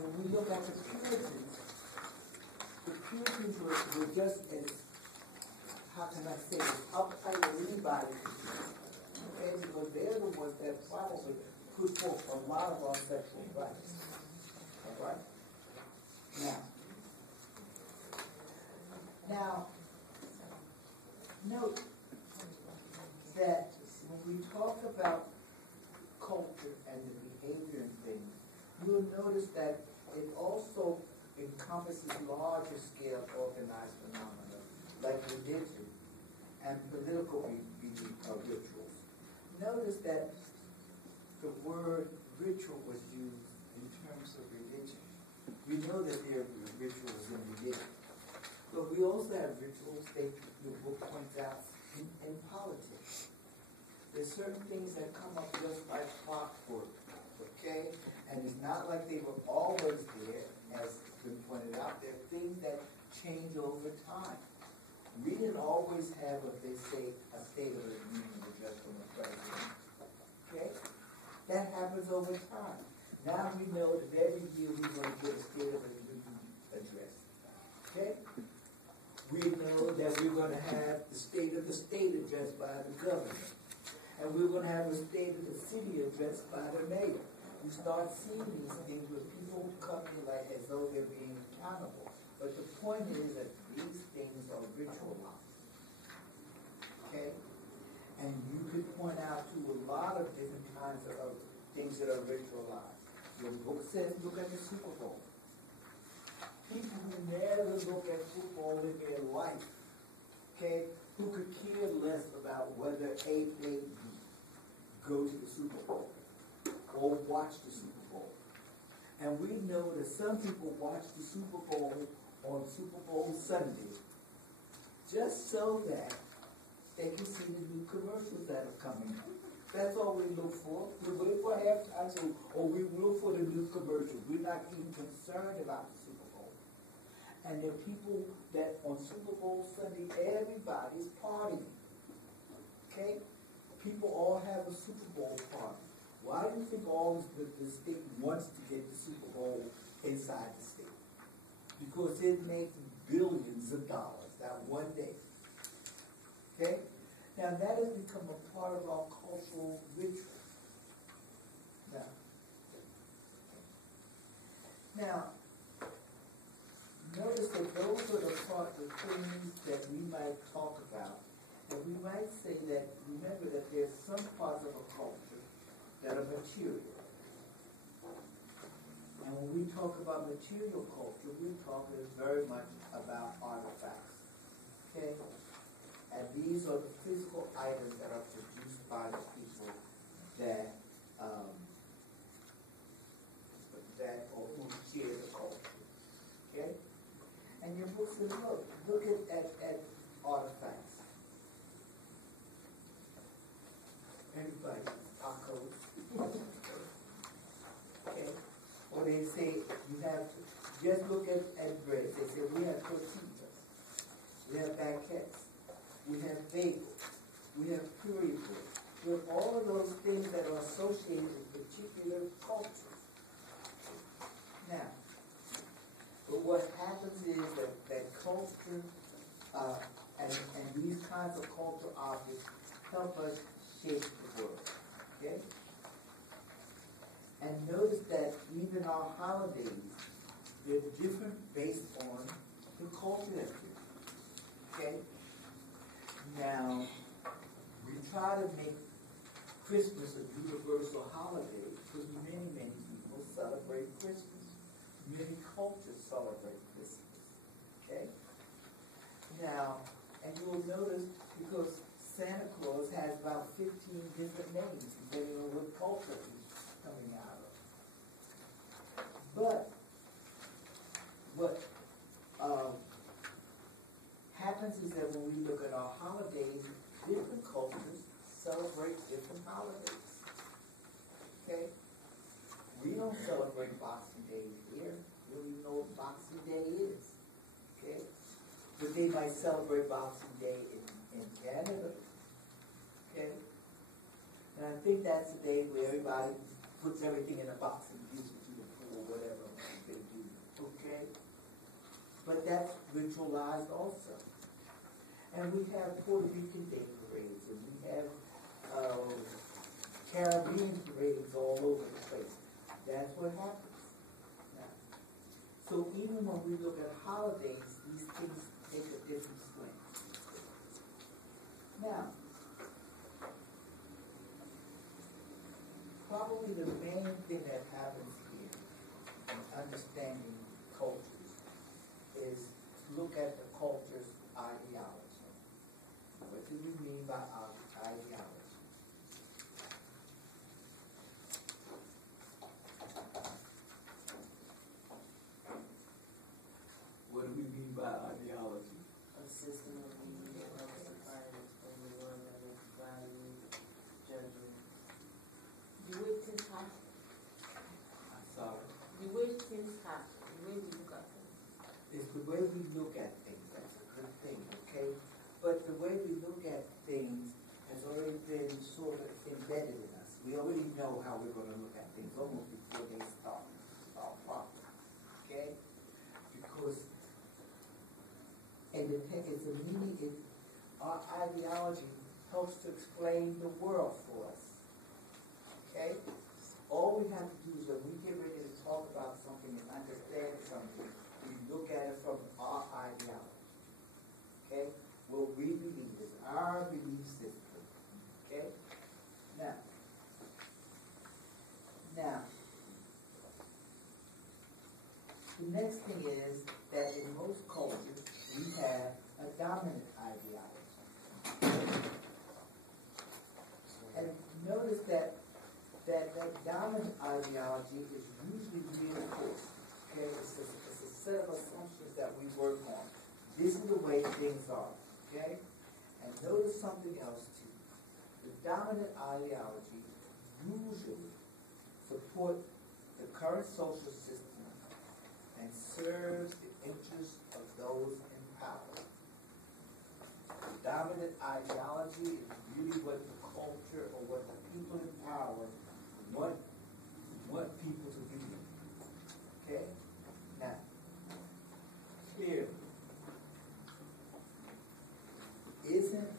And when we look at the Puritans were just as, how can I say, as uptight as anybody could be. Okay, because they're the ones that probably put forth a lot of our sexual rights. All right? Now, note that when we talk about culture and the behavior and things, you'll notice that it also encompasses larger scale organized phenomena like religion and political rituals. Notice that the word ritual was used in terms of religion. We know that there are rituals in religion, but we also have rituals, the book points out, in politics. There's certain things that come up just by clockwork, okay? And it's not like they were always there, as has been pointed out. There are things that change over time. We didn't always have what they say a state of the union address from the president. Okay? That happens over time. Now we know that every year we're going to get a state of the union address. Okay? We know that we're going to have the state of the state addressed by the governor. And we're going to have a state of the city addressed by the mayor. You start seeing these things where people come in like as though they're being accountable. But the point is that these things are ritualized. Okay? And you could point out to a lot of different kinds of things that are ritualized. Your book says, look at the Super Bowl. People who never look at football in their life, okay, who could care less about whether A played B, go to the Super Bowl or watch the Super Bowl. And we know that some people watch the Super Bowl on Super Bowl Sunday just so that they can see the new commercials that are coming out. That's all we look for. We wait for halftime, or we look for the new commercials. We're not even concerned about the Super Bowl. And there are people that on Super Bowl Sunday, everybody's partying. Okay? People all have a Super Bowl party. Why do you think all the state wants to get the Super Bowl inside the state? Because it makes billions of dollars that one day. Okay? Now that has become a part of our cultural ritual. Now, notice that those are the things that we might talk about. And we might say that, remember that there's some parts of a culture that are material. And when we talk about material culture, we're talking very much about artifacts. Okay? And these are the physical items that are produced by the people that or who share the culture. Okay? And your book says, look at artifacts. Everybody, tacos. Okay? Or they say, you have to, just look at bread. They say, we have tortillas. We have baguettes. We have bagels. We have puree bread. We have all of those things that are associated with particular cultures. Now, but what happens is that culture and these kinds of cultural objects help us shape the world. Okay? And notice that even our holidays, they're different based on the culture that's here. Okay? Now, we try to make Christmas a universal holiday because many people celebrate Christmas. Many cultures celebrate Christmas. Okay? Now, and you will notice because Santa Claus has about 15 different names depending on what culture he's coming out of. But what happens is that when we look at our holidays, different cultures celebrate different holidays. Okay? We don't celebrate Boxing Day here. We don't even know what Boxing Day is. Okay? But they might celebrate Boxing Day in Canada. Okay? And I think that's the day where everybody puts everything in a box and gives it to the pool or whatever. but that's ritualized also. And we have Puerto Rican Day parades, and we have Caribbean parades all over the place. That's what happens. Now, so even when we look at holidays, these things take a different slant. Now, probably the main thing that happens here in understanding cultures is look at the culture's ideology. What do we mean by ideology? What do we mean by ideology? A system of being that requires everyone that makes value, judgment. The way things happen. I'm sorry. The way things happen. The way we look at things. It's the way we look at things. That's a good thing, okay? But the way we look at things has already been sort of embedded in us. We already know how we're going to look at things almost before they start properly, okay? Because it's a meaning. Our ideology helps to explain the world for us, okay? All we have to do is when we get ready to talk about something and understand something, we look at it from our ideology, okay? What we believe is our belief system, okay? Now, the next thing is that in most cultures, we have a dominant ideology. And notice that dominant ideology is usually reinforced. Okay, it's a set of assumptions that we work on. This is the way things are. Okay? And notice something else too. The dominant ideology usually supports the current social system and serves the interests of those in power. The dominant ideology is really what the culture or what the people in power want people to believe. Okay? Now, clearly, isn't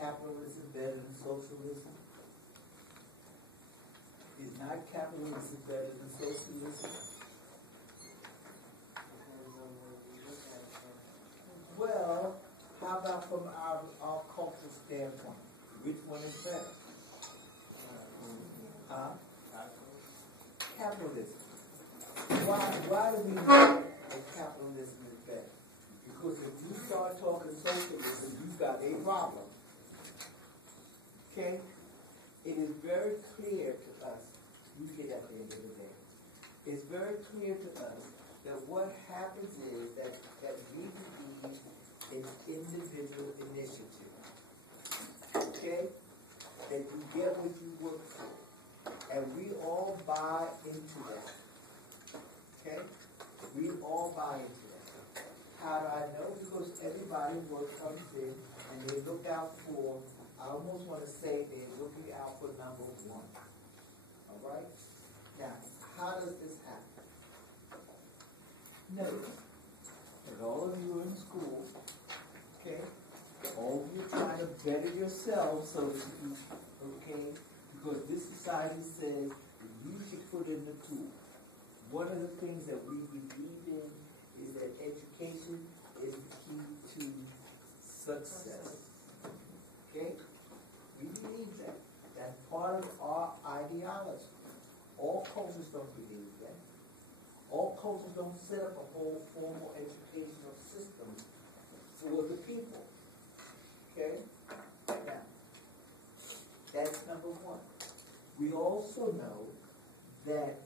capitalism better than socialism? Is not capitalism better than socialism? Well, how about from our cultural standpoint? Which one is better? Capitalism. Why do we know that capitalism is better? Because if you start talking socialism, you've got a problem. Okay? It is very clear to us, you get at the end of the day, it's very clear to us that what happens is that we believe in individual initiative. Okay? That you get what you work for. And we all buy into that. Okay? We all buy into that. How do I know? Because everybody comes in and they look out for, I almost want to say they're looking out for number one. All right? Now, how does this happen? Notice that all of you are in school, okay? All of you are trying to better yourselves so that you, okay? Because this society says that you should put in the tool. One of the things that we believe in is that education is the key to success. Okay? We believe that. That's part of our ideology. All cultures don't believe that. All cultures don't set up a whole formal educational system for the people. Okay? Now, that's number one. We also know that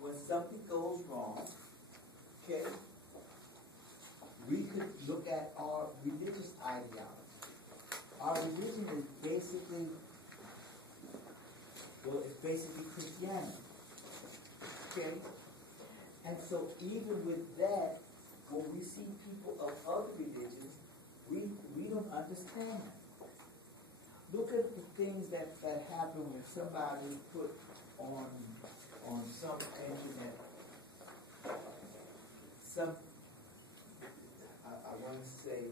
when something goes wrong, okay, we could look at our religious ideology. Our religion is basically, it's basically Christianity. Okay? And so even with that, when we see people of other religions, we don't understand that. Look at the things that happen when somebody put on on some internet, I want to say,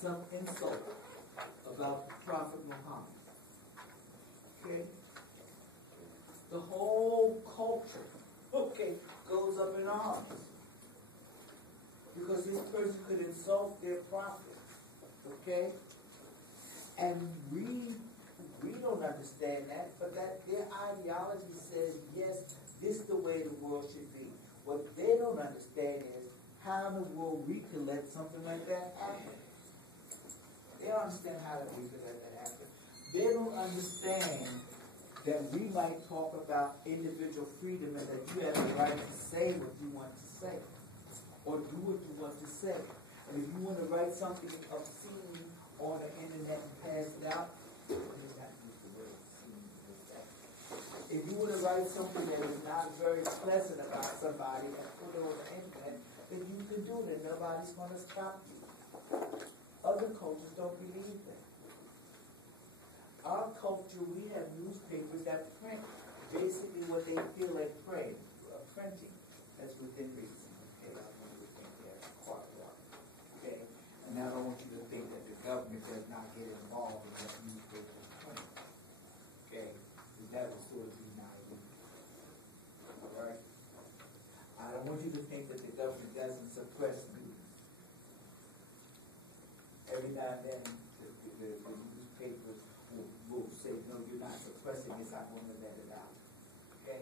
some insult about the Prophet Muhammad. Okay? The whole culture, okay, goes up in arms. Because this person could insult their prophet. Okay? And we don't understand that, but that their ideology says, yes, this is the way the world should be. What they don't understand is how in the world we can let something like that happen. They don't understand how we can let that happen. They don't understand that we might talk about individual freedom and that you have the right to say what you want to say or do what you want to say. And if you want to write something obscene on the internet and pass it out, if you want to write something that is not very pleasant about somebody and put it on the internet, then you can do it and nobody's going to stop you. Other cultures don't believe that. Our culture, we have newspapers that print basically what they feel like printing. That's within reason. Okay, I don't want you to think that's quite right. Okay, and I don't want you to think that the government does not get involved in what newspapers print. Okay, because that would sort of be naive. All right. I don't want you to think that the government doesn't suppress news. Every now and then, the newspapers will say, no, you're not suppressing this, I'm going to let it out. Okay?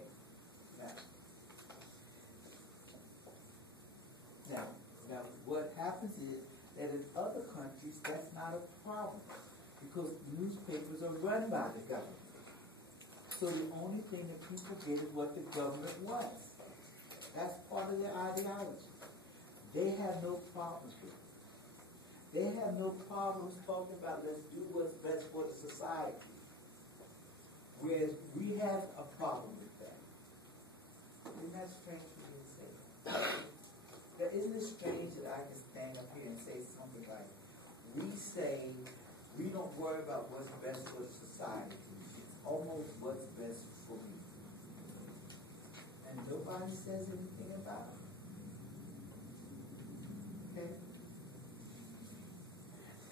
Now, what happens is that in other countries, that's not a problem because newspapers are run by the government. So the only thing that people get is what the government wants. That's part of their ideology. They have no problems with it. They have no problems talking about let's do what's best for the society. Whereas we have a problem with that. Isn't that strange for me to say? Isn't it strange that I can stand up here and say something like, we say we don't worry about what's best for society. It's almost what's best for me. And nobody says anything about it. Okay?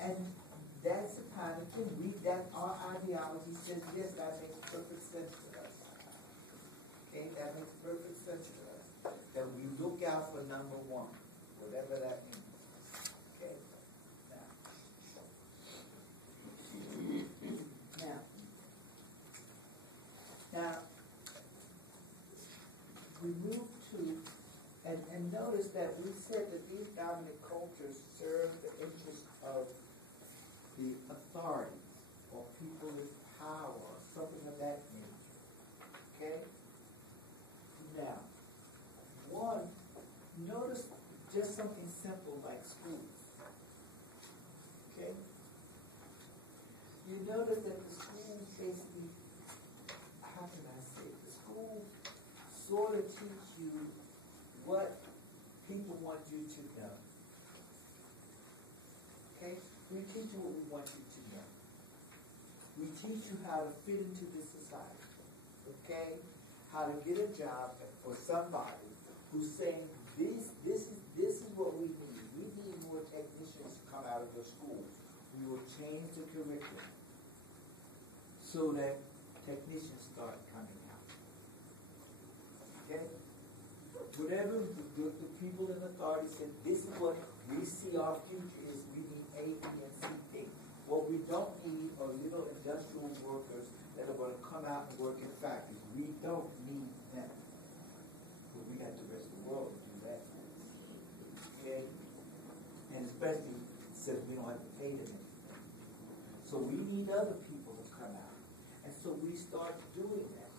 And that's the kind of thing that our ideology says, yes, that makes perfect sense to us. Okay, that makes perfect sense to us. That we look out for number one, whatever that means. Okay? Now, we move to, and notice that we said that these dominant cultures serve the interests of the authorities or people with power or something of that nature. Okay? Now, one, notice just something simple like schools. Okay? You notice that the schools basically, how can I say it? The schools sort of teach you what people want you to know. Okay? We teach you what we want you to know. We teach you how to fit into this society. Okay? How to get a job for somebody who's saying, this is what we need. We need more technicians to come out of the schools. We will change the curriculum so that technicians start coming out. Okay? Whatever the people in authority said, this is what we see our future is. We need A, B, and C things. What we don't need are little industrial workers that are going to come out and work in factories. We don't need them. But we got the rest of the world to do that. Okay? And especially since we don't have to pay them anything. So we need other people to come out. And so we start doing that.